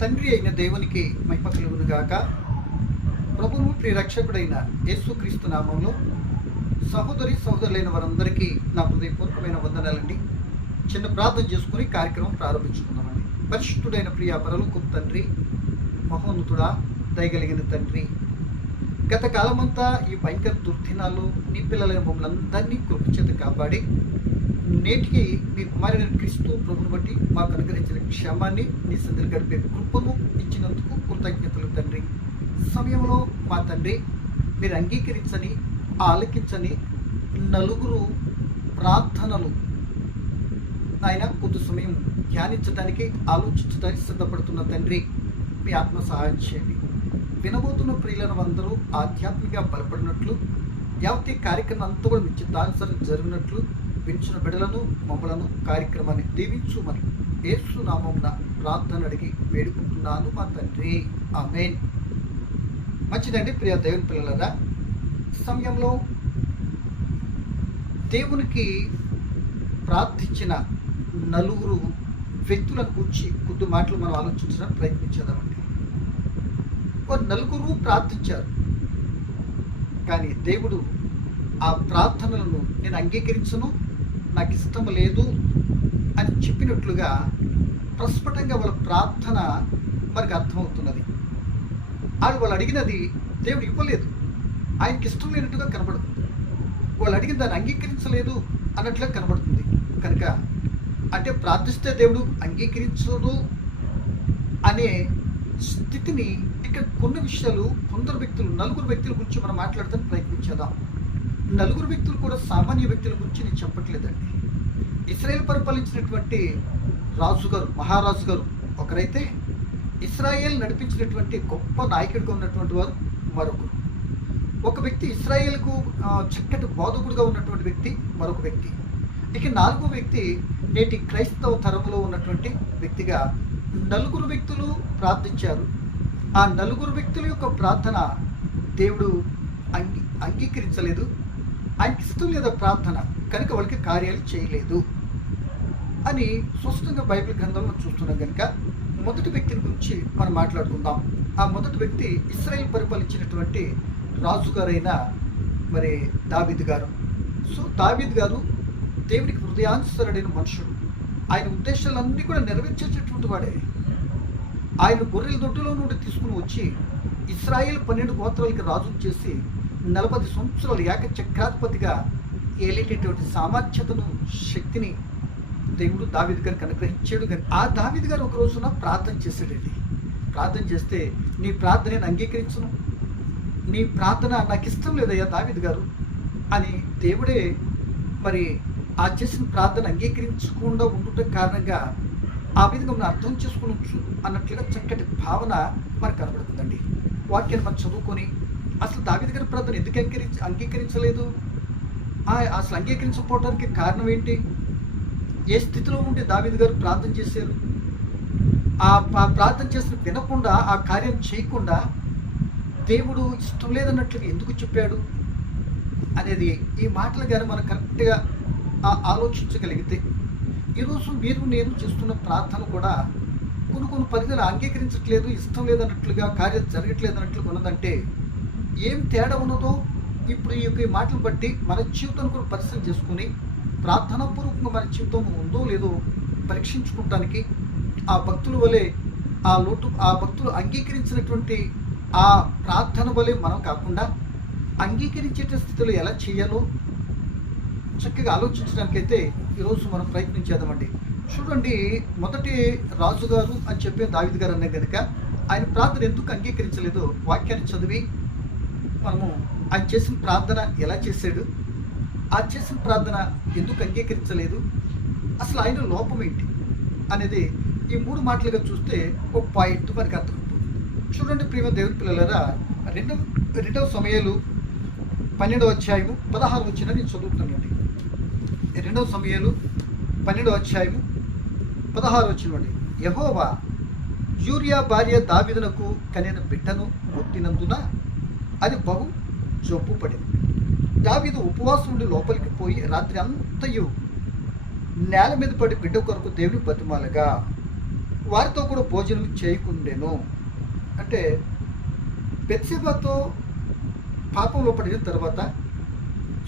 తండ్రి అయిన దేవునికి మహిమ కలుగునుగాక ప్రభువు ప్రియ రక్షకుడైన యేసుక్రీస్తు నామంలో సహోదరి సహోదరులైన వారందరికీ నా హృదయపూర్వకమైన వందనాలండి. చిన్న ప్రార్థన చేసుకుని కార్యక్రమం ప్రారంభించుకుందామండి. పరిశుద్ధుడైన ప్రియ పరలోకు తండ్రి మహోన్నతుడా దయగలిగిన తండ్రి గత కాలమంతా ఈ భయంకర దుర్దినాల్లో నీ పిల్లలైన మమ్మల్ని అందరినీ కృపచేత కాపాడి నేటికి మీ కుమారుడైన క్రీస్తు ప్రభుని బట్టి మాకు అనుగ్రహించిన క్షేమాన్ని నీ సందరి గడిపే కృపను ఇచ్చినందుకు కృతజ్ఞతలు తండ్రి. సమయంలో మా తండ్రి మీరు అంగీకరించని ఆలకించని నలుగురు ప్రార్థనలు ఆయన కొద్ది సమయం ధ్యానించడానికి ఆలోచించడానికి సిద్ధపడుతున్న తండ్రి మీ ఆత్మ సహాయం చేయండి. వినబోతున్న ప్రియులను అందరూ ఆధ్యాత్మిక బలపడినట్లు యావతి కార్యక్రమం అంతా కూడా మీ చిత్తానుసారం జరిగినట్లు పెంచిన బిడలను మమ్మలను కార్యక్రమాన్ని దీవించుమని ఏసు నామమున ప్రార్థన అడిగి వేడుకుంటున్నాను మా తండ్రి. ఆమెన్. మంచిదండి ప్రియ దేవుని పిల్లలరా. సమయంలో దేవునికి ప్రార్థించిన నలుగురు వ్యక్తులను గురించి కొద్ది మాటలు మనం ఆలోచించడానికి ప్రయత్నించేదామండి వారు నలుగురు ప్రార్థించారు. కానీ దేవుడు ఆ ప్రార్థనలను నేను అంగీకరించను నాకు ఇష్టం లేదు అని చెప్పినట్లుగా ప్రస్ఫుటంగా వాళ్ళ ప్రార్థన మనకు అర్థమవుతున్నది. వాళ్ళు వాళ్ళు అడిగినది దేవుడు ఇవ్వలేదు. ఆయనకి ఇష్టం లేనట్టుగా కనబడుతుంది. వాళ్ళు అడిగిన దాన్ని అంగీకరించలేదు అన్నట్లుగా కనబడుతుంది. కనుక అంటే ప్రార్థిస్తే దేవుడు అంగీకరించదు అనే స్థితిని ఇక్కడ కొన్ని విషయాలు కొందరు వ్యక్తులు నలుగురు వ్యక్తుల గురించి మనం మాట్లాడటానికి ప్రయత్నించేద్దాం. నలుగురు వ్యక్తులు కూడా సామాన్య వ్యక్తుల గురించి నేను చెప్పట్లేదండి. ఇస్రాయేల్ పరిపాలించినటువంటి రాజుగారు మహారాజు గారు ఒకరైతే ఇస్రాయేల్ నడిపించినటువంటి గొప్ప నాయకుడిగా ఉన్నటువంటి వారు మరొకరు. ఒక వ్యక్తి ఇస్రాయేల్కు చక్కటి బోధకుడిగా ఉన్నటువంటి వ్యక్తి మరొక వ్యక్తి. ఇక నాలుగో వ్యక్తి నేటి క్రైస్తవ తరంలో ఉన్నటువంటి వ్యక్తిగా నలుగురు వ్యక్తులు ప్రార్థించారు. ఆ నలుగురు వ్యక్తుల యొక్క ప్రార్థన దేవుడు అంగీ అంగీకరించలేదు. ఆయనకి ఇష్టం లేదా ప్రార్థన? కనుక వాళ్ళకి కార్యాలు చేయలేదు. అని స్పష్టంగా బైబిల్ గ్రంథంలో చూస్తున్నాం కనుక మొదటి వ్యక్తిని గురించి మనం మాట్లాడుకుందాం. ఆ మొదటి వ్యక్తి ఇస్రాయిల్ పరిపాలించినటువంటి రాజుగారైన మరి దావిద్ గారు. సో దావిద్ గారు దేవునికి హృదయానుసరుడైన మనుషుడు. ఆయన ఉద్దేశాలన్నీ కూడా నెరవేర్చేటటువంటి వాడే. ఆయన గొర్రెల దొడ్డులో నుండి తీసుకుని వచ్చి ఇస్రాయిల్ పన్నెండు గోత్రాలకి రాజు చేసి నలభై సంవత్సరాలు ఏక చక్రాధిపతిగా ఏలేటటువంటి సామర్థ్యతను శక్తిని దేవుడు దావీద్ గారికి అనుగ్రహించాడు. కానీ ఆ దావిద్ గారు ఒక రోజున ప్రార్థన చేశాడండి. ప్రార్థన చేస్తే నీ ప్రార్థన నేను అంగీకరించను. నీ ప్రార్థన నాకు ఇష్టం లేదయ్యా దావిద్ గారు అని దేవుడే మరి ఆ చేసిన ప్రార్థన అంగీకరించకుండా ఉండటం కారణంగా ఆ విధంగా మనం అర్థం చేసుకోవచ్చు అన్నట్లుగా చక్కటి భావన మనకు కనబడుతుందండి. వాక్యాన్ని మనం చదువుకొని అసలు దావిద గారి ప్రార్థన ఎందుకు అంగీకరించి అంగీకరించలేదు? అసలు అంగీకరించకపోవడానికి కారణం ఏంటి? ఏ స్థితిలో ఉండి దావిద గారు ప్రార్థన చేశారు? ఆ ప్రార్థన చేసిన వినకుండా ఆ కార్యం చేయకుండా దేవుడు ఇష్టం లేదన్నట్లుగా ఎందుకు చెప్పాడు? అనేది ఈ మాటలు కానీ మనం కరెక్ట్గా ఆ- ఆలోచించగలిగితే ఈరోజు మీరు నేను చేస్తున్న ప్రార్థన కూడా కొన్ని కొన్ని పరిధిలో అంగీకరించట్లేదు ఇష్టం లేదన్నట్లుగా కార్యం జరగట్లేదు అన్నట్లుగా ఉన్నదంటే ఏం తేడా ఉన్నదో ఇప్పుడు ఈ యొక్క మాటలు బట్టి మన జీవితాన్ని కూడా పరిశీలన చేసుకుని ప్రార్థనాపూర్వకంగా మన జీవితం ఉందో లేదో పరీక్షించుకోవటానికి ఆ భక్తుల వలె ఆ లోటు ఆ భక్తులు అంగీకరించినటువంటి ఆ ప్రార్థన వలె మనం కాకుండా అంగీకరించే స్థితిలో ఎలా చేయాలో చక్కగా ఆలోచించడానికైతే ఈరోజు మనం ప్రయత్నించేదామండి చూడండి మొదటి రాజుగారు అని చెప్పే దావిద్ గారు అనే కనుక ఆయన ప్రార్థన ఎందుకు అంగీకరించలేదు వాక్యాన్ని చదివి మనము ఆయన చేసిన ప్రార్థన ఎలా చేశాడు? ఆ చేసిన ప్రార్థన ఎందుకు అంగీకరించలేదు? అసలు ఆయన లోపం ఏంటి? అనేది ఈ మూడు మాటలుగా చూస్తే ఒక పాయింట్ మనకి అర్థమవుతుంది. చూడండి ప్రియమ దేవుని పిల్లలరా రెండవ రెండవ సమయాలు పన్నెండవ అధ్యాయము పదహారు వచ్చిన నేను చదువుతున్నానండి రెండవ సమయాలు పన్నెండవ అధ్యాయము పదహారు వచ్చినండి యహోవా యూరియా భార్య దావిదనకు కనిన బిడ్డను కొట్టినందున అది బహు జబ్బు పడింది దావీదు ఉపవాసం ఉండి లోపలికి పోయి రాత్రి అంతయు నేల మీద పడి బిడ్డ కొరకు దేవుని బతిమాలగా వారితో కూడా భోజనం చేయకుండేను. అంటే బెత్సెబాతో పాపంలో పడిన తర్వాత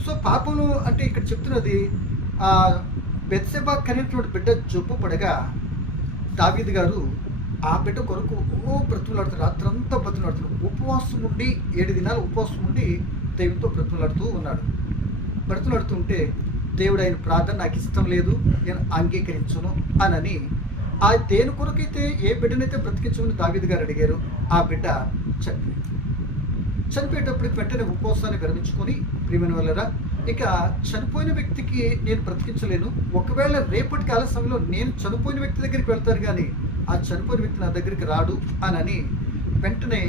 సో పాపంలో అంటే ఇక్కడ చెప్తున్నది ఆ బెత్సెబా కనేటువంటి బిడ్డ జబ్బు పడగా దావీద్ గారు ఆ బిడ్డ కొరకు ఓ బ్రతులాడుతారు రాత్రంతా బ్రతులాడుతారు ఉపవాసం ఉండి ఏడు దినాలు ఉపవాసం ఉండి దేవునితో బ్రతుకులాడుతూ ఉన్నాడు. బ్రతుకులాడుతుంటే దేవుడు ఆయన ప్రార్థన నాకు ఇష్టం లేదు నేను అంగీకరించును అనని ఆ దేని కొరకైతే ఏ బిడ్డనైతే బ్రతికించమని దావిద్ గారు అడిగారు ఆ బిడ్డ చనిపోయింది. చనిపోయేటప్పటికి వెంటనే ఉపవాసాన్ని విరమించుకొని ప్రియమైన వాళ్ళరా ఇక చనిపోయిన వ్యక్తికి నేను బ్రతికించలేను. ఒకవేళ రేపటి కాల సమయంలో నేను చనిపోయిన వ్యక్తి దగ్గరికి వెళ్తాను కానీ ఆ చనిపోయిన వ్యక్తి నా దగ్గరికి రాడు అని వెంటనే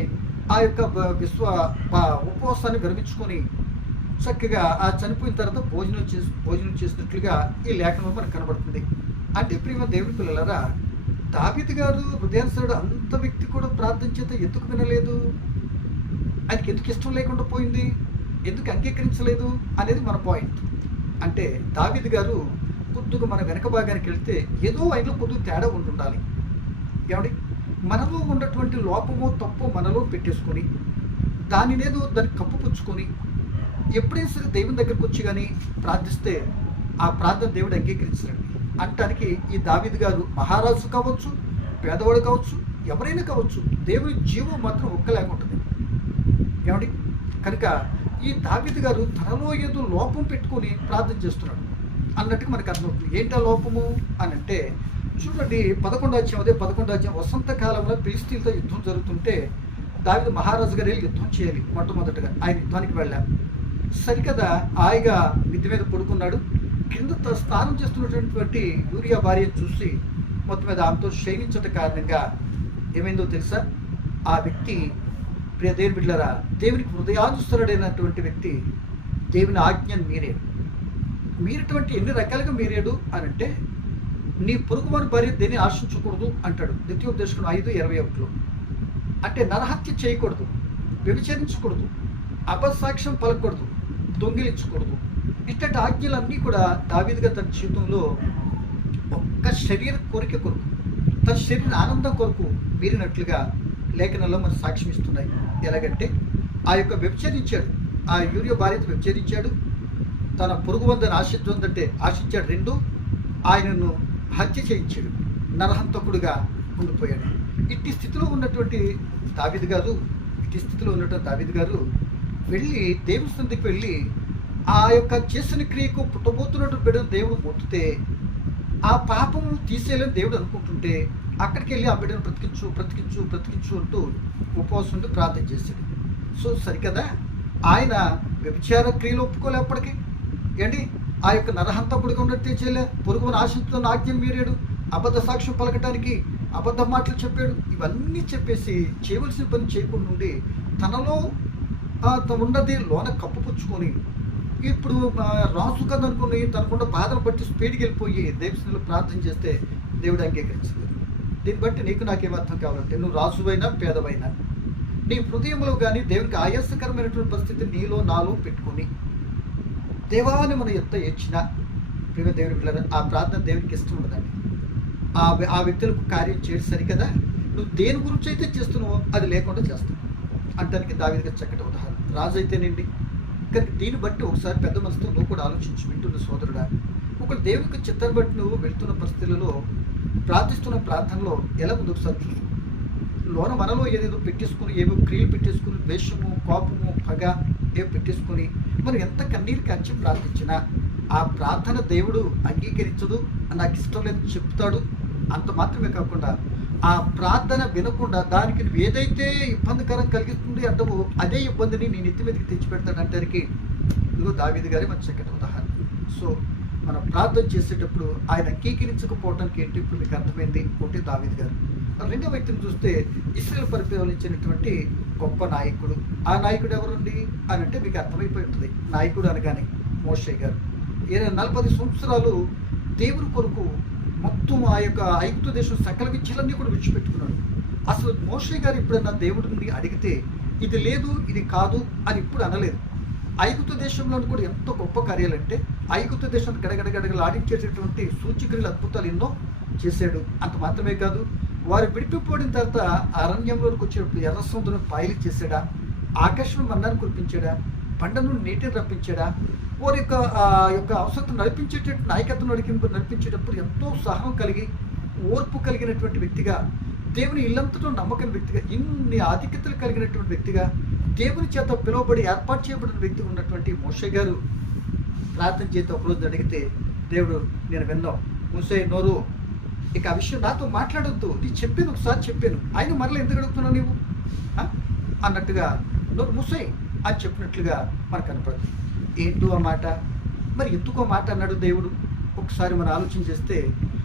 ఆ యొక్క విశ్వ ఉపవాసాన్ని విరమించుకొని చక్కగా ఆ చనిపోయిన తర్వాత భోజనం చేసి భోజనం చేసినట్లుగా ఈ లేఖనంలో మనకు కనబడుతుంది. అంటే ప్రియమ దేవుడి పిల్లలరా దావిది గారు హృదయానుసరుడు అంత వ్యక్తి కూడా ప్రార్థన చేత ఎందుకు వినలేదు? ఆయనకి ఎందుకు ఇష్టం లేకుండా పోయింది? ఎందుకు అంగీకరించలేదు అనేది మన పాయింట్ అంటే దావిద్ గారు కొద్దిగా మన వెనక భాగానికి వెళ్తే ఏదో ఆయనలో కొద్దిగా తేడా ఉండి ఉండాలి ఏమండి? మనలో ఉన్నటువంటి లోపము తప్పో మనలో పెట్టేసుకొని దానినేదో దాన్ని కప్పుపుచ్చుకొని ఎప్పుడైనా సరే దేవుని దగ్గరకు వచ్చి కానీ ప్రార్థిస్తే ఆ ప్రార్థన దేవుడు అంగీకరించరండి అంటానికి ఈ దావిద్ గారు మహారాజు కావచ్చు పేదవాడు కావచ్చు ఎవరైనా కావచ్చు దేవుని జీవం మాత్రం ఒక్కలాగా ఉంటుంది. ఏమండి? కనుక ఈ దావిద్ గారు తనలో ఏదో లోపం పెట్టుకొని ప్రార్థన చేస్తున్నాడు. అన్నట్టుగా మనకు అర్థమవుతుంది. ఏంటా లోపము? అని అంటే చూడండి పదకొండు అధ్యాయం అదే పదకొండు అధ్యాయం. వసంత కాలంలో యుద్ధం జరుగుతుంటే దావిద మహారాజు గారు వెళ్ళి యుద్ధం చేయాలి మొట్టమొదటగా. ఆయన యుద్ధానికి వెళ్ళాం సరికదా హాయిగా మిద్ది మీద పడుకున్నాడు. కింద స్నానం చేస్తున్నటువంటి యూరియా భార్య చూసి మొత్తం మీద ఆమెతో క్షయించట కారణంగా ఏమైందో తెలుసా? ఆ వ్యక్తి ప్రియ దేవుని బిడ్డరా దేవునికి హృదయానుసరుడైనటువంటి వ్యక్తి దేవుని ఆజ్ఞను మీరే మీరటువంటి ఎన్ని రకాలుగా మీరేడు అని అంటే నీ పొరుగువారి భార్య దేన్ని ఆశించకూడదు అంటాడు. ద్వితీయోపదేశకుడు ఐదు ఇరవై ఒకటిలో. అంటే నరహత్య చేయకూడదు వ్యభిచరించకూడదు అపసాక్ష్యం పలకూడదు దొంగిలించకూడదు. ఇట్లాంటి ఆజ్ఞలన్నీ కూడా దావీదుగా తన జీవితంలో ఒక్క శరీర కోరిక కొరకు తన శరీర ఆనందం కొరకు మీరినట్లుగా లేఖనంలో మనం సాక్ష్యం ఇస్తున్నాయి. ఎలాగంటే ఆ యొక్క వ్యభిచరించాడు ఆ యూరియో భార్యత వ్యభిచరించాడు తన పొరుగు వందని ఆశించదంటే ఆశించాడు రెండు ఆయనను హత్య చేయించాడు. నరహంతకుడిగా ఉండిపోయాడు. ఇట్టి స్థితిలో ఉన్నటువంటి దావిద్ గారు ఇట్టి స్థితిలో ఉన్నటువంటి దావిద్ గారు వెళ్ళి దేవుని వెళ్ళి ఆ యొక్క చేసిన క్రియకు పుట్టబోతున్నటువంటి బిడ్డను దేవుడు మొత్తితే ఆ పాపం తీసేయాలని దేవుడు అనుకుంటుంటే అక్కడికి వెళ్ళి ఆ బిడ్డను బ్రతికించు బ్రతికించు బ్రతికించు అంటూ ఉపవాసం ఉండి ప్రార్థన చేశాడు. సో సరికదా? ఆయన వ్యభిచార క్రియలు ఒప్పుకోలేప్పటికీ ఏంటి? ఆ యొక్క నరహంతకుడిగా ఉన్నట్టే చేయలే? పొరుగున ఆశించుతున్న నాట్యం వేరేడు అబద్ధ సాక్ష్యం పలకటానికి అబద్ధ మాటలు చెప్పాడు. ఇవన్నీ చెప్పేసి చేయవలసిన పని చేయకుండా ఉండి తనలో ఉన్నది లోన కప్పుపుచ్చుకొని ఇప్పుడు రాసు రాజు కదా అనుకుని తనకున్న బాధను బట్టి స్పీడ్కి వెళ్ళిపోయి దేవస్థానంలో ప్రార్థన చేస్తే దేవుడు అంగీకరించలేదు. దీన్ని బట్టి నీకు నాకేమర్థం కావాలంటే నువ్వు రాసువైనా పేదవైనా నీ హృదయంలో కానీ దేవునికి ఆయాసకరమైనటువంటి పరిస్థితి నీలో నాలో పెట్టుకొని దేవాన్ని మనం ఎంత ఇచ్చిన ప్రియ దేవుని పిల్లలు ఆ ప్రార్థన దేవునికి ఇష్టం ఉండదండి. ఆ వ్య- ఆ వ్యక్తులకు కార్యం చేయడు సరికదా? నువ్వు దేని గురించి అయితే చేస్తున్నావో అది లేకుండా చేస్తావు. అంటానికి దావిదిగా చక్కటి ఉదాహరణ. రాజు అయితేనండి కానీ దీన్ని బట్టి ఒకసారి పెద్ద మనసుతో నువ్వు కూడా ఆలోచించి వింటున్న సోదరుడా ఒకళ్ళు దేవునికి చిత్తాన్ని బట్టి నువ్వు వెళ్తున్న పరిస్థితులలో ప్రార్థిస్తున్న ప్రార్థనలో ఎలా ముందుకు ఒకసారి లోన మనలో ఏదేదో పెట్టేసుకుని ఏవో క్రియలు పెట్టేసుకుని ద్వేషము కోపము పగ ఏవో పెట్టేసుకుని మనం ఎంత కన్నీరు కంచి ప్రార్థించినా ఆ ప్రార్థన దేవుడు అంగీకరించదు నాకు ఇష్టం లేదు చెప్తాడు. అంత మాత్రమే కాకుండా ఆ ప్రార్థన వినకుండా దానికి నువ్వు ఏదైతే ఇబ్బందికరం కలిగిస్తుంది అంటావో అదే ఇబ్బందిని నేను ఎత్తి మీదకి తెచ్చిపెడతాడంటానికి ఇదిగో దావీది గారి మన చక్కటి ఉదాహరణ. సో మనం ప్రార్థన చేసేటప్పుడు ఆయన అంగీకరించకపోవడానికి ఏంటి? ఇప్పుడు మీకు అర్థమైంది ఒకటి దావీది గారు. రెండో వ్యక్తిని చూస్తే ఇస్రాయల్ పరిపాలించినటువంటి గొప్ప నాయకుడు. ఆ నాయకుడు ఎవరండి? అని అంటే మీకు అర్థమైపోయి ఉంటుంది. నాయకుడు అనగానే మోషే గారు. ఈయన నలభై సంవత్సరాలు దేవుని కొరకు మొత్తం ఆ యొక్క ఐగుప్తు దేశం సకల విద్యలన్నీ కూడా విడిచిపెట్టుకున్నాడు. అసలు మోషే గారు ఎప్పుడన్నా దేవుడిని అడిగితే ఇది లేదు ఇది కాదు అని ఇప్పుడు అనలేదు. ఐగుప్తు దేశంలో కూడా ఎంతో గొప్ప కార్యాలంటే ఐగుప్తు దేశాన్ని గడగడ గడగలు ఆడించేటటువంటి సూచిక్రియలు అద్భుతాలు ఎన్నో చేశాడు. అంత మాత్రమే కాదు వారు విడిపిపోయిన తర్వాత అరణ్యంలోకి వచ్చినప్పుడు ఎర్ర సముద్రం పాయలు చేశాడా? ఆకాశం మన్నాన్ని కురిపించాడా? పంటను నీటిని రప్పించాడా? వారి యొక్క ఆ యొక్క అవసరం నడిపించేటట్టు నాయకత్వం నడిపింపు నడిపించేటప్పుడు ఎంతో సహనం కలిగి ఓర్పు కలిగినటువంటి వ్యక్తిగా దేవుని ఇల్లంతటో నమ్మకం వ్యక్తిగా ఇన్ని ఆధిక్యతలు కలిగినటువంటి వ్యక్తిగా దేవుని చేత పిలువబడి ఏర్పాటు చేయబడిన వ్యక్తి ఉన్నటువంటి మోషే గారు ప్రార్థన చేత ఒకరోజు అడిగితే దేవుడు నేను విన్నావు మూసే నోరు ఇక ఆ విషయం నాతో మాట్లాడొద్దు. నీ చెప్పాను ఒకసారి చెప్పాను. ఆయన మరలా ఎందుకు అడుగుతున్నావు నీవు? అన్నట్టుగా నోరు ముసై అని చెప్పినట్లుగా మనకు కనపడుతుంది. ఏంటో ఆ మాట? మరి ఎందుకో మాట అన్నాడు దేవుడు? ఒకసారి మనం ఆలోచన చేస్తే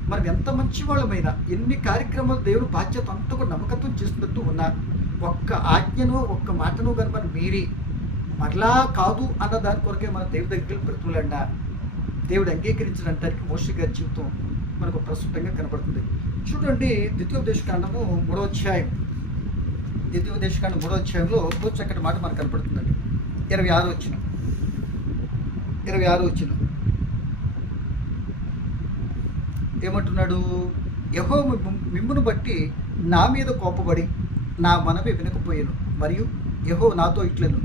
మనం ఎంత మంచి వాళ్ళమైనా ఎన్ని కార్యక్రమాలు దేవుడు బాధ్యత అంతా కూడా నమ్మకత్వం చేస్తున్నట్టు ఉన్నా ఒక్క ఆజ్ఞను ఒక్క మాటను కానీ మనం మీరి మరలా కాదు అన్న దాని కొరకే మన దేవుడి దగ్గరికి బ్రతుకులండా దేవుడు అంగీకరించడానికి మోషి గారి జీవితం మనకు ప్రస్ఫుటంగా కనపడుతుంది చూడండి ద్వితీయోపదేశకాండము మూడో అధ్యాయం. ద్వితీయోపదేశకాండం మూడో అధ్యాయంలో ఓ చక్కటి మాట మనకు కనపడుతుందండి. ఇరవై ఆరు వచ్చిన ఇరవై ఆరు వచ్చిన ఏమంటున్నాడు? యహో మిమ్మును బట్టి నా మీద కోపబడి నా మనవి వినకపోయాను. మరియు యహో నాతో ఇట్లను.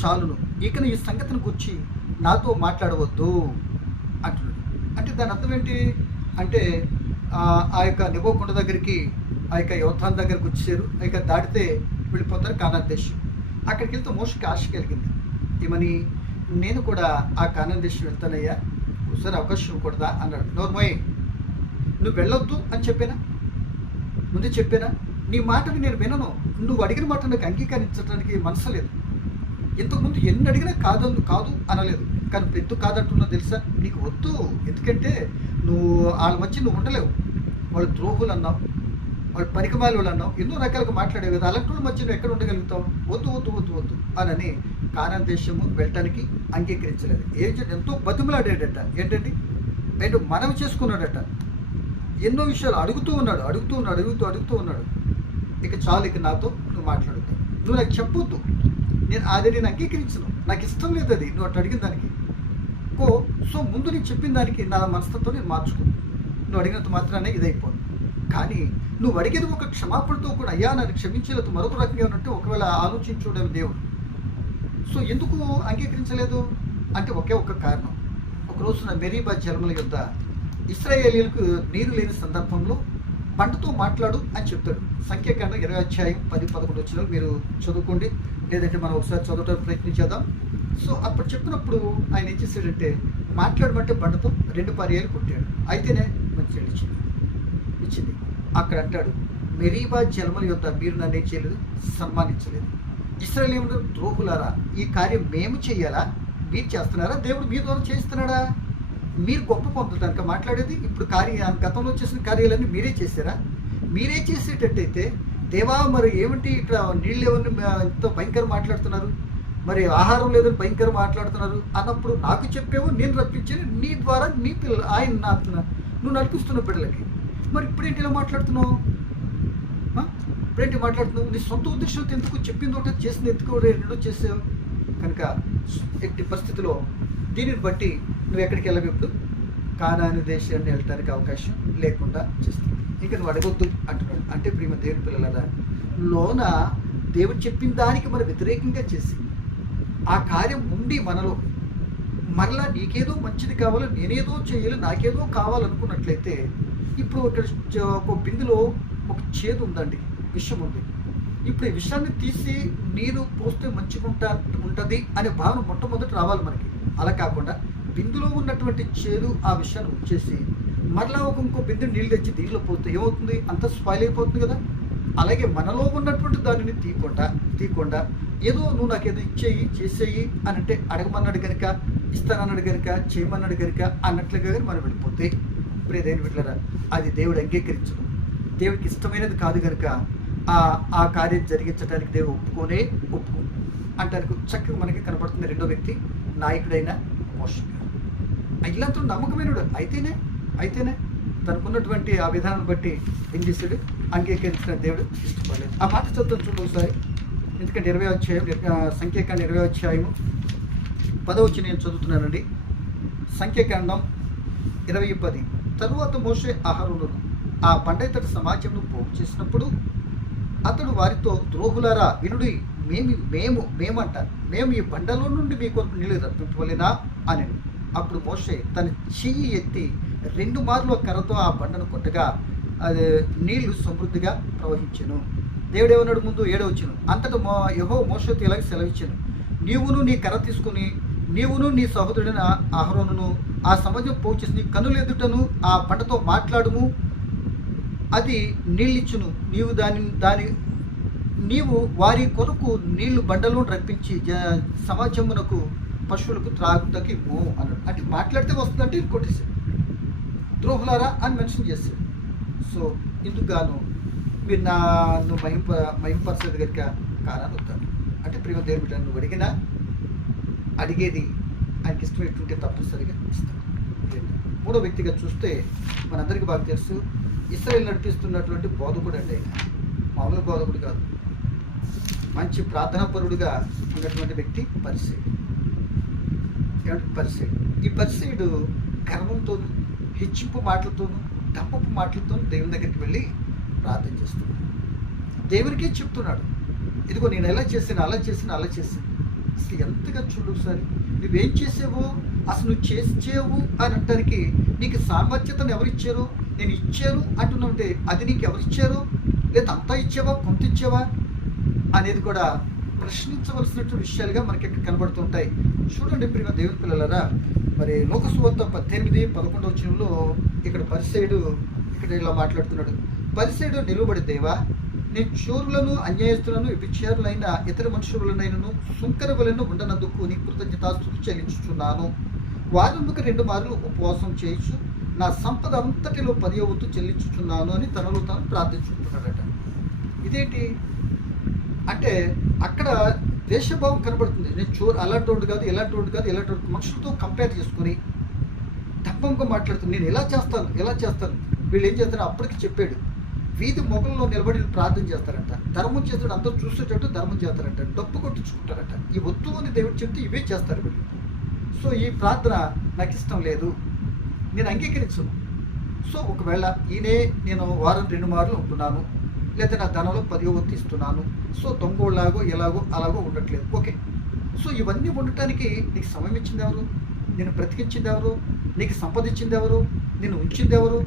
చాలును. ఇకను ఈ సంగతిని గుర్చి నాతో మాట్లాడవద్దు అంటున్నాడు. అంటే దాని అర్థం ఏంటి? అంటే ఆ యొక్క నిబోకొండ దగ్గరికి ఆ యొక్క యోధాన్ దగ్గరికి వచ్చేసారు. ఆ యొక్క దాటితే వెళ్ళిపోతారు కానాన్ దేశం. అక్కడికి వెళ్తే మోషకి ఆశ కలిగింది. ఏమని నేను కూడా ఆ కానాన్ దేశం వెళ్తానయ్యా. ఒకసారి అవకాశం ఇవ్వకూడదా? అన్నాడు. నోర్మోయ్ నువ్వు వెళ్ళొద్దు అని చెప్పానా? ముందే చెప్పానా? నీ మాటను నేను వినను. నువ్వు అడిగిన మాట నాకు అంగీకరించడానికి మనసు లేదు. ఇంతకుముందు ఎన్ని అడిగినా కాదు కాదు అనలేదు. కానీ పెద్ద కాదంటున్నా తెలుసా? నీకు వద్దు. ఎందుకంటే నువ్వు వాళ్ళ మధ్య నువ్వు ఉండలేవు. వాళ్ళు ద్రోహులు అన్నావు వాళ్ళు పనికిమాలి వాళ్ళు అన్నావు ఎన్నో రకాలుగా మాట్లాడేవి కదా. అలాంటి మధ్య నువ్వు ఎక్కడ ఉండగలుగుతావు? వద్దు వద్దు వద్దు వద్దు అని కానాన్ దేశము వెళ్ళటానికి అంగీకరించలేదు. ఏజెంట్ ఎంతో బతిమలాడాడట. ఏంటండి? నేను మనవి చేసుకున్నాడట. ఎన్నో విషయాలు అడుగుతూ ఉన్నాడు అడుగుతూ ఉన్నాడు అడుగుతూ అడుగుతూ ఉన్నాడు. ఇక చాలు ఇక నాతో నువ్వు మాట్లాడుతావు నువ్వు నాకు చెప్పొద్దు. నేను అది నేను అంగీకరించను. నాకు ఇష్టం లేదు అది. నువ్వు అటు అడిగిన దానికి. కో సో ముందు నేను చెప్పిన దానికి నా మనస్తత్వం నేను మార్చుకోను నువ్వు అడిగినంత మాత్రానే ఇదైపోను. కానీ నువ్వు అడిగేది ఒక క్షమాపణతో కూడా అయ్యా నన్ను క్షమించలేదు మరొక రకంగా ఉన్నట్టు ఒకవేళ ఆలోచించుడే దేవుడు. సో ఎందుకు అంగీకరించలేదు? అంటే ఒకే ఒక కారణం. ఒక రోజున మెరీబా జన్మల యుద్ధ ఇస్రాయేలీలకు నీరు లేని సందర్భంలో పంటతో మాట్లాడు అని చెప్తాడు. సంఖ్యాకాండ ఇరవై అధ్యాయం పది పదకొండు వచ్చిన మీరు చదువుకోండి. లేదంటే మనం ఒకసారి చదవడానికి ప్రయత్నించేద్దాం సో అప్పుడు చెప్పినప్పుడు ఆయన ఏం చేశాడంటే మాట్లాడమంటే బండతో రెండు పర్యాలు కొట్టాడు. అయితేనే మంచి ఇచ్చింది. ఇచ్చింది. అక్కడ అంటాడు మెరీబా జలముల యొక్క మీరు నన్ను ఏం చేయలేదు? సన్మానించలేదు. ఇస్రాయేలీయులు ద్రోహులారా ఈ కార్యం మేము చేయాలా? మీరు చేస్తున్నారా? దేవుడు మీ ద్వారా చేస్తున్నాడా మీరు గొప్ప పొందడానికి మాట్లాడేది ఇప్పుడు కార్య గతంలో చేసిన కార్యాలన్నీ మీరే చేశారా? మీరే చేసేటట్టయితే దేవా మరి ఏమిటి ఇట్లా నీళ్ళు ఎవరిని ఎంతో భయంకర మాట్లాడుతున్నారు? మరి ఆహారం లేదని భయంకర మాట్లాడుతున్నారు అన్నప్పుడు నాకు చెప్పేవో నేను రప్పించి నీ ద్వారా నీ పిల్లలు ఆయన నా నువ్వు నడిపిస్తున్న పిల్లలకి మరి ఇప్పుడేంటి ఇలా మాట్లాడుతున్నావు? ఇప్పుడేంటి మాట్లాడుతున్నావు? నీ సొంత ఉద్దేశంతో ఎందుకు చెప్పింది ఒకటి చేసింది ఎందుకు రెండో చేసావు? కనుక ఎట్టి పరిస్థితిలో దీనిని బట్టి నువ్వు ఎక్కడికి వెళ్ళవిప్పుడు కానాని దేశాన్ని వెళ్ళటానికి అవకాశం లేకుండా చేస్తుంది. ఇంకా నువ్వు అడగొద్దు అంటున్నాడు. అంటే ప్రేమ దేవుని పిల్లలరా లోన దేవుడు చెప్పిన దానికి మనం వ్యతిరేకంగా చేసి ఆ కార్యం ఉండి మనలో మరలా నీకేదో మంచిది కావాలి నేనేదో చేయాలి నాకేదో కావాలనుకున్నట్లయితే ఇప్పుడు ఒక ఒక బిందులో ఒక చేదు ఉందండి విషయం ఉంది. ఇప్పుడు ఈ విషయాన్ని తీసి నీరు పోస్తే మంచిగా ఉంటా ఉంటుంది అనే భావన మొట్టమొదటి రావాలి మనకి. అలా కాకుండా బిందులో ఉన్నటువంటి చేదు ఆ విషయాన్ని వచ్చేసి మరలా ఒక ఇంకో బిందు నీళ్ళు తెచ్చి దీనిలో పోతే ఏమవుతుంది? అంత స్పాయిల్ అయిపోతుంది కదా? అలాగే మనలో ఉన్నటువంటి దానిని తీయకుండా తీయకుండా ఏదో నువ్వు నాకు ఏదో ఇచ్చేయి చేసేయి అని అంటే అడగమన్నాడు కనుక ఇస్తానన్నాడు కనుక చేయమన్నాడు కనుక అన్నట్లుగా కానీ మనం వెళ్ళిపోతే. ఇప్పుడు ఏదైనా పెట్టలేరా అది దేవుడు అంగీకరించడం దేవుడికి ఇష్టమైనది కాదు కనుక ఆ ఆ కార్యం జరిగించడానికి దేవుడు ఒప్పుకోనే ఒప్పుకో అంటానికి చక్కగా మనకి కనపడుతుంది రెండో వ్యక్తి నాయకుడైన మోషన్ ఇల్లంతా నమ్మకమైనడు అయితేనే అయితేనే తనకున్నటువంటి ఆ విధానం బట్టి ఏం చేశాడు? అంగీకరించిన దేవుడు ఇష్టపడలేదు ఆ మాట చదువుతాను చూడు ఒకసారి. ఎందుకంటే ఇరవై అధ్యాయం ఆ, సంఖ్యాకాండం ఇరవై అధ్యాయము పదవచ్చి నేను చదువుతున్నానండి. సంఖ్యాకాండం ఇరవై పది. తరువాత మోసే ఆహారులను ఆ బండ సమాజంను సమాజంలో పోగు చేసినప్పుడు అతడు వారితో ద్రోహులారా వినుడి మేము మేము మేమంటారు. మేము ఈ బండలో నుండి మీ కొరకు నీళ్ళు రప్పింపవలేనా అని అప్పుడు మోషే తన చెయ్యి ఎత్తి రెండు మార్లు కర్రతో ఆ బండను కొట్టగా అది నీళ్ళు సమృద్ధిగా ప్రవహించను. దేవుడు ఏమన్నాడు ముందు? ఏడవచ్చును. అంతటా మో యహో మోసతో ఇలాగ సెలవిచ్చాను. నీవును నీ కర్ర తీసుకుని నీవును నీ సహోదరుడైన అహరోనును ఆ సమాజం పోచేసి నీ కనులు ఎదుటను ఆ పంటతో మాట్లాడుము. అది నీళ్ళిచ్చును. నీవు దాని దాని నీవు వారి కొరకు నీళ్ళు బండలను రప్పించి జ సమాజమునకు పశువులకు త్రాగుటకి ఇవ్వు అన్నాడు. అంటే మాట్లాడితే వస్తుందంటే ఇది ద్రోహులారా అని మెన్షన్ చేశాడు. సో ఇందుకు గాను మీరు నన్ను మహింప మహింపరచదు కనుక కారణాలు వద్దాను అంటే ప్రేమ దేవుడి బిడ్డ నువ్వు అడిగినా అడిగేది ఆయనకి ఇష్టమైనటువంటి తప్పనిసరిగా ఇస్తాను మూడో వ్యక్తిగా చూస్తే మనందరికీ బాగా తెలుసు ఇస్రాయల్ నడిపిస్తున్నటువంటి బోధకుడు అండి ఆయన. మామూలు బోధకుడు కాదు. మంచి ప్రార్థనాపరుడుగా ఉన్నటువంటి వ్యక్తి పరిసేయుడు. ఏమంటే పరిసేయుడు. ఈ పరిసేయుడు గర్వంతోను హెచ్చింపు మాటలతోనూ తప్పపు మాటలతో దేవుని దగ్గరికి వెళ్ళి ప్రార్థన చేస్తున్నాడు దేవునికే చెప్తున్నాడు. ఇదిగో నేను ఎలా చేశాను అలా చేశాను అలా చేశాను. అసలు ఎంతగా చూడు ఒకసారి. నువ్వేం చేసావో అసలు నువ్వు చేసేవు అని అంటానికి నీకు సామర్థ్యతను ఎవరిచ్చారు నేను ఇచ్చాను అంటున్నామంటే అది నీకు ఎవరిచ్చారు లేదా అంతా ఇచ్చావా? కొంత ఇచ్చావా? అనేది కూడా ప్రశ్నించవలసినటువంటి విషయాలుగా మనకి ఇక్కడ కనబడుతుంటాయి చూడండి ప్రియ దేవుని పిల్లలరా మరి లోకసువార్త పద్దెనిమిది పదకొండవ వచనంలో ఇక్కడ పరిసైడు ఇక్కడ ఇలా మాట్లాడుతున్నాడు. పరిసైడు నిలువబడి దేవా నేను చోరులను అన్యాయస్తులను విచారులైన ఇతర మనుషులనైనను సుంకరవులను ఉండనందుకు నీ కృతజ్ఞతాస్తుతి చెల్లించుచున్నాను. వారందుకు రెండు మార్లు ఉపవాసం చేయొచ్చు నా సంపద అంతటిలో పది చెల్లించుచున్నాను అని తనలో తాను ప్రార్థించుకుంటున్నాడట. ఇదేంటి? అంటే అక్కడ దేశభావం కనబడుతుంది. నేను చోరు అలాంటి వాడు కాదు ఇలాంటి వాడు కాదు ఇలాంటి వాడు మనుషులతో కంపేర్ చేసుకొని తప్పంగా మాట్లాడుతుంది. నేను ఎలా చేస్తాను ఎలా చేస్తాను? వీళ్ళు ఏం చేస్తారు అప్పటికి చెప్పాడు. వీధి మొగంలో నిలబడి ప్రార్థన చేస్తారంట. ధర్మం చేస్తాడు అందరూ చూసేటట్టు ధర్మం చేస్తారంట. డప్పు కొట్టించుకుంటారంట. ఈ వద్దు అని దేవుడు చెప్తే ఇవే చేస్తారు వీళ్ళు. సో ఈ ప్రార్థన నాకు ఇష్టం లేదు. నేను అంగీకరించను. సో ఒకవేళ ఈయనే నేను వారం రెండు మార్లు ఉంటున్నాను. లేదా నా ధనంలో పదివ వంతు ఇస్తున్నాను. సో దొంగోళ్ళలాగో ఎలాగో అలాగో ఉండట్లేదు. ఓకే. సో ఇవన్నీ ఉండటానికి నీకు సమయం ఇచ్చింది ఎవరు? నేను బ్రతికించింది ఎవరు? నీకు సంపదించింది ఎవరు? నేను ఉంచింది ఎవరు?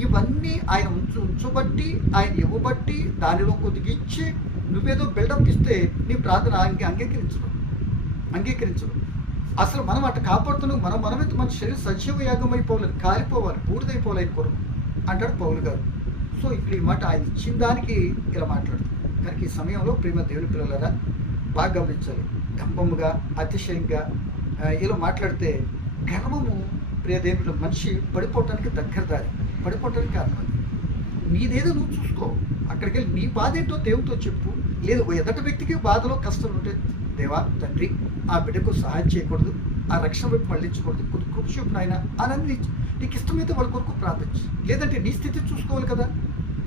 ఇవన్నీ ఆయన ఉంచు ఉంచబట్టి ఆయన ఇవ్వబట్టి దానిలో కొద్దిగా ఇచ్చి నువ్వేదో బిల్డప్ ఇస్తే నీ ప్రార్థన ఆయనకి అంగీకరించడం అంగీకరించడం అసలు మనం అట్లా కాపాడుతున్నాం. మనం మనమైతే మన శరీరం సజీవ యాగం అయిపోవాలి కాలిపోవాలి బూడిదైపోవాలి కొరకు అంటాడు పౌలు గారు. సో ఇక్కడ ఈ మాట ఆయన ఇచ్చిన దానికి ఇలా మాట్లాడుతుంది కనుక ఈ సమయంలో ప్రేమ దేవుని పిల్లలరా బాగా గమనించాలి. గంభముగా అతిశయంగా ఇలా మాట్లాడితే గర్వము ప్రియ దేవుడు మనిషి పడిపోవటానికి దగ్గర దారి పడిపోవటానికి కారణం నీదేదో నువ్వు చూసుకో. అక్కడికి వెళ్ళి నీ బాధ ఏంటో దేవునితో చెప్పు. లేదు ఎదటి వ్యక్తికి బాధలో కష్టం ఉంటే దేవా తండ్రి ఆ బిడ్డకు సహాయం చేయకూడదు. ఆ రక్షణ వైపు మళ్ళించకూడదు కొద్ది కృప చూపు నాయన అని నీకు ఇష్టమైతే వాళ్ళ కొరకు ప్రార్థించు. లేదంటే నీ స్థితి చూసుకోవాలి కదా.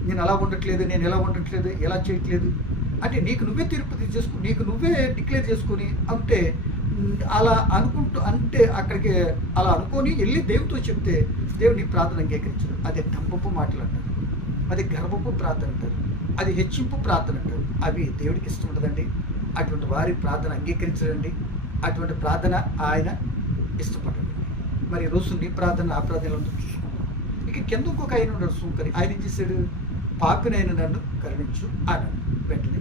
నేను అలా ఉండట్లేదు నేను ఎలా ఉండట్లేదు ఎలా చేయట్లేదు. అంటే నీకు నువ్వే తిరుపతి చేసుకుని నీకు నువ్వే డిక్లేర్ చేసుకొని అంటే అలా అనుకుంటూ అంటే అక్కడికి అలా అనుకొని వెళ్ళి దేవుడితో చెప్తే దేవుడు నీ ప్రార్థన అంగీకరించడు. అదే డంపపు మాటలు అంటారు. అది గర్భపు ప్రార్థన అంటారు. అది హెచ్చింపు ప్రార్థన అంటారు. అవి దేవుడికి ఇష్టం ఉండదండి. అటువంటి వారి ప్రార్థన అంగీకరించడండి. అటువంటి ప్రార్థన ఆయన ఇష్టపడ్డాడు. మరి రోజు నీ ప్రార్థన ఆ ప్రార్థనలో చూసుకుందాం ఇక కింద ఇంకొక ఆయన ఉన్నాడు సుంకరి. ఆయన ఏం చేశాడు? పాపినైన నన్ను కరుణించు అన్నాడు. వెంటనే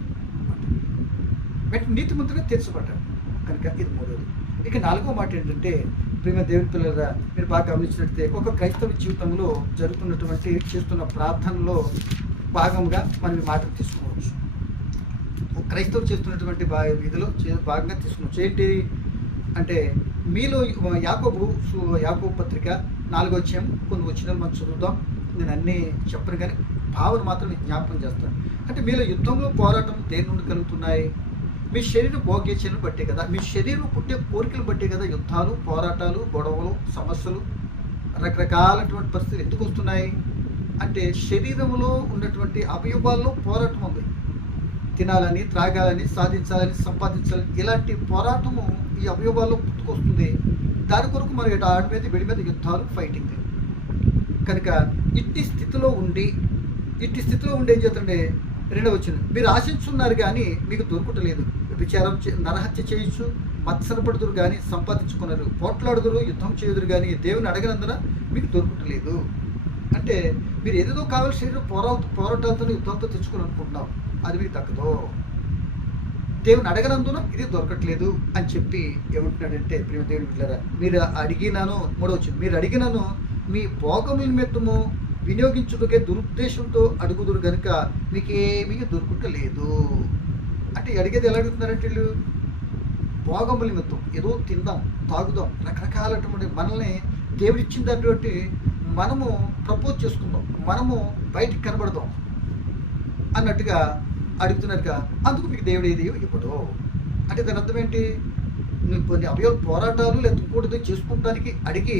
వెంటనే నీతిమంతుగా తెచ్చుపడ్డాడు కనుక ఇది మూడోది. ఇక నాలుగో మాట ఏంటంటే ప్రేమ దేవుని మీరు బాగా గమనించినట్లయితే ఒక క్రైస్తవ జీవితంలో జరుగుతున్నటువంటి చేస్తున్న ప్రార్థనలో భాగంగా మనం ఈ మాటలు తీసుకోవచ్చు. క్రైస్తవులు చేస్తున్నటువంటి భా విధిలో చే- భాగంగా తీసుకున్నాం. ఏంటి అంటే మీలో యాకోబు యాకోబు పత్రిక నాలుగో వచ్చాం కొన్ని వచ్చిన మనం చదువుతాం నేను అన్నీ చెప్పను కానీ భావన మాత్రం జ్ఞాపకం చేస్తాను. అంటే మీలో యుద్ధంలో పోరాటం దేని నుండి కలుగుతున్నాయి? మీ శరీరం భోగేచను బట్టే కదా. మీ శరీరం పుట్టే కోరికలు బట్టే కదా యుద్ధాలు పోరాటాలు గొడవలు సమస్యలు రకరకాలటువంటి పరిస్థితులు ఎందుకు వస్తున్నాయి? అంటే శరీరంలో ఉన్నటువంటి అవయవాల్లో పోరాటం ఉంది. తినాలని త్రాగాలని సాధించాలని సంపాదించాలని ఇలాంటి పోరాటము ఈ అవయవాల్లో పుట్టుకొస్తుంది. దాని కొరకు మరి ఆడి మీద వెడి మీద యుద్ధాలు ఫైటింగ్ కనుక ఇట్టి స్థితిలో ఉండి ఇట్టి స్థితిలో ఉండి ఏం రెండవ వచ్చిన మీరు ఆశించున్నారు కానీ మీకు దొరకటలేదు. విచారం నరహత్య చేయొచ్చు మత్సరపడుతురు కానీ సంపాదించుకున్నారు పోట్లాడుదురు యుద్ధం చేయుదురు కానీ దేవుని అడగనందున మీకు దొరకటలేదు. అంటే మీరు ఏదేదో కావాలి శరీరం పోరా పోరాటాలతో యుద్ధంతో తెచ్చుకుని అనుకుంటున్నాం అది మీకు దక్కదు దేవుని అడగనందున ఇది దొరకట్లేదు అని చెప్పి ఏమంటున్నాడంటే ప్రేమ దేవుని బిడ్డలారా మీరు అడిగినాను మూడవచ్చు మీరు అడిగినాను మీ భోగముల నిమిత్తము వినియోగించుటకే దురుద్దేశంతో అడుగుదురు కనుక మీకేమీ దొరుకుటలేదు. అంటే అడిగేది ఎలా అడుగుతున్నారంటే వీళ్ళు? భోగముల నిమిత్తం ఏదో తిందాం తాగుదాం రకరకాలటువంటి మనల్ని దేవుడు ఇచ్చిన మనము ప్రపోజ్ చేసుకుందాం మనము బయటికి కనబడదాం అన్నట్టుగా అడుగుతున్నారుగా అందుకు మీకు దేవుడు ఏది ఇవ్వడు? అంటే దాని అర్థం ఏంటి? నువ్వు కొన్ని అవయవ పోరాటాలు లేదా ఇంకోటి చేసుకుంటానికి అడిగి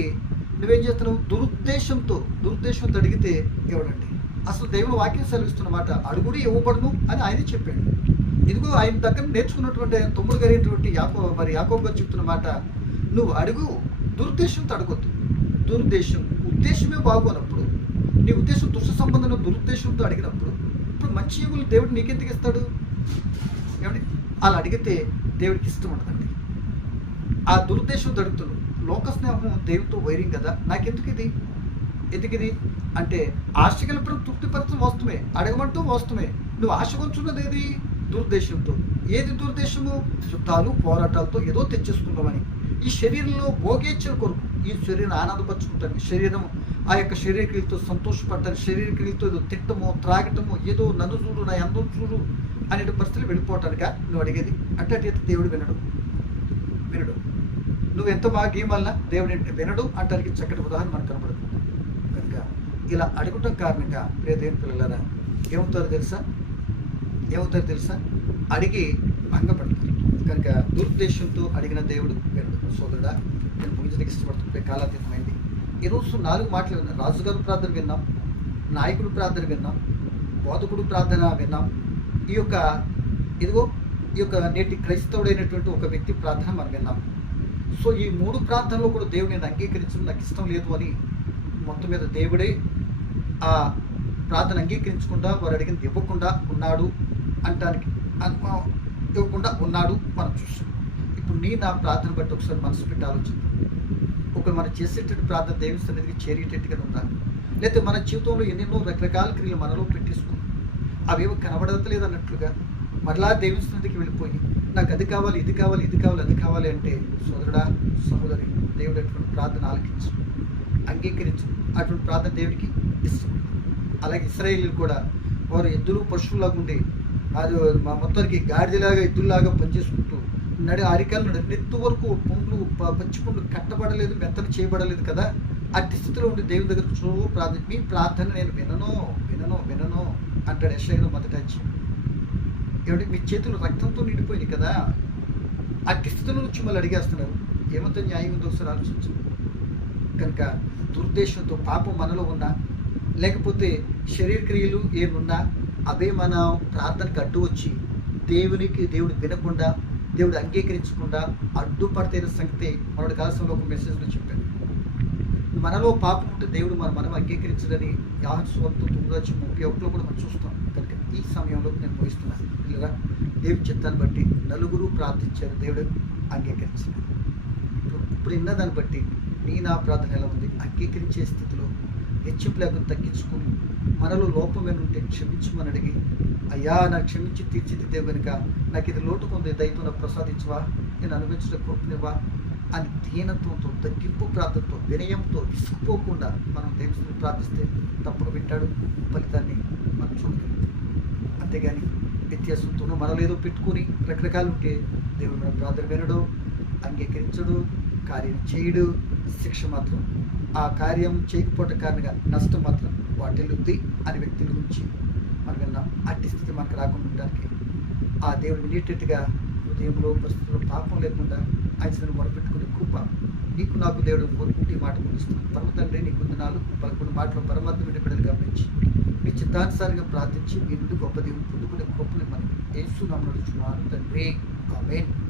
నువ్వేం చేస్తున్నావు? దురుద్దేశంతో దురుద్దేశంతో అడిగితే ఇవ్వడండి. అసలు దేవుడు వాక్యం సెలవిస్తున్నమాట అడుగుడు ఇవ్వబడును అని ఆయన చెప్పాడు. ఇదిగో ఆయన దగ్గర నేర్చుకున్నటువంటి ఆయన తమ్ముడు గారైనటువంటి యాకో మరి యాకోబు గారు చెప్తున్న మాట నువ్వు అడుగు దురుద్దేశంతో అడగొద్దు. దురుద్దేశం ఉద్దేశమే బాగోనప్పుడు నీ ఉద్దేశం దుష్ట సంబంధం దురుద్దేశంతో అడిగినప్పుడు ఇప్పుడు మంచి యుగులు దేవుడు నీకెందుకు ఇస్తాడు? ఏమండి? అలా అడిగితే దేవుడికి ఇష్టం ఉండదండి. ఆ దురుద్దేశం అడుగుతున్నాడు లోక స్నేహం దేవుడితో వైరింగ్ కదా? నాకెందుకు ఇది? ఎందుకు ఇది? అంటే ఆశ కలపడం తృప్తిపరచడం వాస్తవమే. అడగమంటూ వాస్తవమే. నువ్వు ఆశ కొంచున్నది ఏది? దురుద్దేశంతో. ఏది దురుద్దేశము? యుద్ధాలు పోరాటాలతో ఏదో తెచ్చేసుకుందామని ఈ శరీరంలో భోగేచ్ఛల కొరకు ఈ శరీరం ఆనందపరుచుకుంటాను శరీరం ఆ యొక్క శరీర క్రియలతో సంతోషపడతాను శరీర క్రియలతో ఏదో తిట్టము త్రాగటము ఏదో నన్ను చూడు నా అందం చూడు అనే పరిస్థితులు వెళ్ళిపోవటానిక నువ్వు అడిగేది అట్టటి దేవుడు వినడు వినడు నువ్వు ఎంత బాగా గేమల్లా దేవుడు వినడు అంటానికి చక్కటి ఉదాహరణ మనకు కనబడుతుంది కనుక ఇలా అడగటం కారణంగా ప్రియ పిల్లలారా ఏమవుతారో తెలుసా ఏమవుతారో తెలుసా అడిగి భంగపడతారు కనుక దురుద్దేశంతో అడిగిన దేవుడు వినడు సోదరుడా నేను ముగించడానికి ఇష్టపడుతుంటే కాలాతీతమైంది ఈరోజు నాలుగు మాటలు విన్నాం. రాజుగారు ప్రార్థన విన్నాం నాయకుడు ప్రార్థన విన్నాం బోధకుడు ప్రార్థన విన్నాం. ఈ యొక్క ఇదిగో ఈ యొక్క నేటి క్రైస్తవుడైనటువంటి ఒక వ్యక్తి ప్రార్థన మనం విన్నాం. సో ఈ మూడు ప్రార్థనలో కూడా దేవుడు నేను అంగీకరించడం నాకు ఇష్టం లేదు అని మొత్తం మీద దేవుడే ఆ ప్రార్థన అంగీకరించకుండా వారు అడిగింది ఇవ్వకుండా ఉన్నాడు అంటానికి ఇవ్వకుండా ఉన్నాడు మనం చూస్తున్నాం. ఇప్పుడు నీ నా ప్రార్థన బట్టి ఒకసారి మనసు పెట్టి ఆలోచిద్దాం. ఒకరు మనం చేసేటట్టు ప్రార్థన దేవిస్తున్న సన్నిధికి చేరేటట్టుగా ఉందా లేకపోతే మన జీవితంలో ఎన్నెన్నో రకరకాల క్రియలు మనలో పెట్టేసుకున్నాం. అవేవో కనబడతలేదు అన్నట్లుగా మరలా దేవిస్తున్నదికి వెళ్ళిపోయి నాకు అది కావాలి ఇది కావాలి ఇది కావాలి అది కావాలి అంటే సోదరుడా సహోదరి దేవుడు అటువంటి ప్రార్థన ఆలకించు అంగీకరించు అటువంటి ప్రార్థన దేవుడికి ఇష్టం అలాగే ఇస్రాయేలీలు కూడా వారు ఎద్దులు పశువులాగా ఉండి అది మా మొత్తానికి గాడిదలాగా ఎద్దుల్లాగా పనిచేసుకుంటూ నడి అరికాలు నెత్తు వరకు పుండ్లు పచ్చి పుండ్లు కట్టబడలేదు మెత్తలు చేయబడలేదు కదా? అట్టి స్థితిలో ఉండి దేవుని దగ్గర చూ ప్రార్థన మీ ప్రార్థన నేను వినను వినను వినను అంటాడు యశ్వను మొదట వచ్చి. ఏమంటే మీ చేతులు రక్తంతో నిండిపోయింది కదా? అట్టి స్థితిలో నుంచి మళ్ళీ అడిగేస్తున్నారు. ఏమంత న్యాయం ఉందో ఒకసారి ఆలోచించు. కనుక దుర్దేశంతో పాపం మనలో ఉన్నా లేకపోతే శరీర క్రియలు ఏమున్నా అవే మన ప్రార్థనకు అడ్డు వచ్చి దేవునికి దేవుడు వినకుండా దేవుడు అంగీకరించకుండా అడ్డుపడితే సంగతి మనోడి కాలశంలో ఒక మెసేజ్లో చెప్పాడు. మనలో పాపం ఉంటే దేవుడు మన మనం అంగీకరించడని యాహన్ తొమ్మిది ముప్పై ఒకటిలో కూడా మనం చూస్తాం. కనుక ఈ సమయంలో నేను ముగిస్తున్నాను. ఇలా దేవుడి చిత్తాన్ని బట్టి నలుగురు ప్రార్థించారు. దేవుడు అంగీకరించారు ఇప్పుడు ఇప్పుడు విన్న దాన్ని బట్టి నీ నా ప్రార్థన ఎలా ఉంది? అంగీకరించే స్థితిలో హెచ్చింపు లేకుండా తగ్గించుకొని మనలో లోపమైన ఉంటే క్షమించమని అడిగి అయ్యా నాకు క్షమించి తీర్చిదిద్దే కనుక నాకు ఇది లోటు కొంది దయతో నాకు ప్రసాదించవా? నేను అనుభవించిన కృపనివ్వా అని దీనత్వంతో తగ్గింపు ప్రార్థనతో వినయంతో విసుకుపోకుండా మనం దేవుని ప్రార్థిస్తే తప్పుడు వింటాడు ఫలితాన్ని మనం చూడగలుగుతాం అంతేగాని వ్యత్యాసంతోనూ మనలో ఏదో పెట్టుకొని రకరకాలు ఉంటే దేవుడు మన ప్రార్థన వినడు అంగీకరించడు కార్యం చేయడు శిక్ష మాత్రం ఆ కార్యం చేయకపోవటం కారణంగా నష్టం మాత్రం వాటిల్లుద్ది అని వ్యక్తుల గురించి మనం విన్నాం అట్టి స్థితి మనకు రాకుండా ఉండడానికి. ఆ దేవుడు వినేటట్టుగా హృదయంలో పరిస్థితుల్లో పాపం లేకుండా ఆయన మొరపెట్టుకునే కృప నీకు నాకు దేవుడు కోరుకుంటే మాట ముగిస్తున్నాను. పరమ తండ్రి నీ వందనాలు పదకొండు మాటలు పరమాత్మ బిడ్డలు గమనించి మీ చిత్తానుసారంగా ప్రార్థించి మీ నుండి గొప్ప దేవుడు పొందుకునే గొప్పని మనం ఏసు నమ్మడుచున్నాను తండ్రి. ఆమేన్.